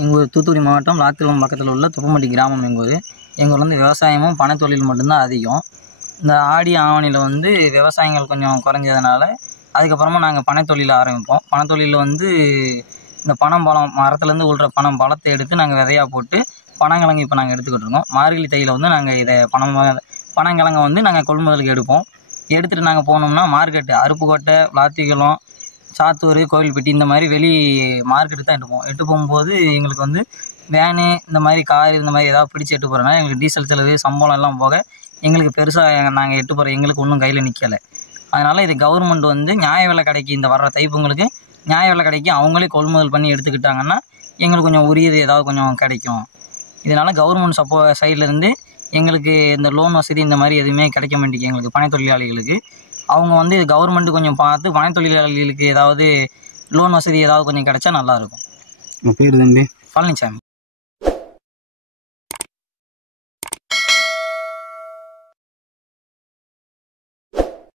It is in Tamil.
எங்கள் ஊர் தூத்துக்குடி மாவட்டம் லாத்திகுளம் பக்கத்தில் உள்ள துப்பம்பட்டி கிராமம் எங்கள் ஊர் வந்து விவசாயமும் பனைத்தொழில் மட்டும்தான் அதிகம். இந்த ஆடி ஆவணியில் வந்து விவசாயங்கள் கொஞ்சம் குறைஞ்சதுனால அதுக்கப்புறமா நாங்கள் பனைத்தொழில் ஆரம்பிப்போம். பனைத்தொழிலில் வந்து இந்த பனம் மரத்துலேருந்து உள்ற பழத்தை எடுத்து நாங்கள் விதையாக போட்டு பனங்கிழங்கு இப்போ நாங்கள் எடுத்துக்கிட்டு இருக்கோம். மார்கழி தையில் வந்து நாங்கள் இதை பனங்கிழங்கை வந்து நாங்கள் கொள்முதலுக்கு எடுப்போம். எடுத்துகிட்டு நாங்கள் போனோம்னா மார்க்கெட்டு அருப்புக்கோட்டை, லாத்திகுளம், சாத்தூர், கோவில்பட்டி இந்த மாதிரி வெளி மார்க்கெட்டு தான் எட்டு போகும்போது எங்களுக்கு வந்து வேனு இந்த மாதிரி கார் இந்த மாதிரி ஏதாவது பிடிச்சி எட்டு போகிறனால எங்களுக்கு டீசல் செலவு சம்பளம் எல்லாம் போக எங்களுக்கு பெருசாக நாங்கள் எட்டு போகிற எங்களுக்கு ஒன்றும் கையில் நிற்கலை. அதனால் இது கவர்மெண்ட் வந்து நியாய விலை கடைக்கு இந்த வர்ற தைப்பொங்கலுக்கு நியாய விலை கடைக்கு அவங்களே கொள்முதல் பண்ணி எடுத்துக்கிட்டாங்கன்னா எங்களுக்கு கொஞ்சம் உரியது ஏதாவது கொஞ்சம் கிடைக்கும். இதனால் கவர்மெண்ட் சைட்லேருந்து எங்களுக்கு இந்த லோன் வசதி இந்த மாதிரி எதுவுமே கிடைக்க மாட்டேங்குது எங்களுக்கு பனை தொழிலாளிகளுக்கு. அவங்க வந்து கவர்மெண்ட்டு கொஞ்சம் பார்த்து பனை தொழிலாளிகளுக்கு ஏதாவது லோன் வசதி ஏதாவது கொஞ்சம் கிடைச்சா நல்லாயிருக்கும். பேர் தம்பி? பழனிசாமி.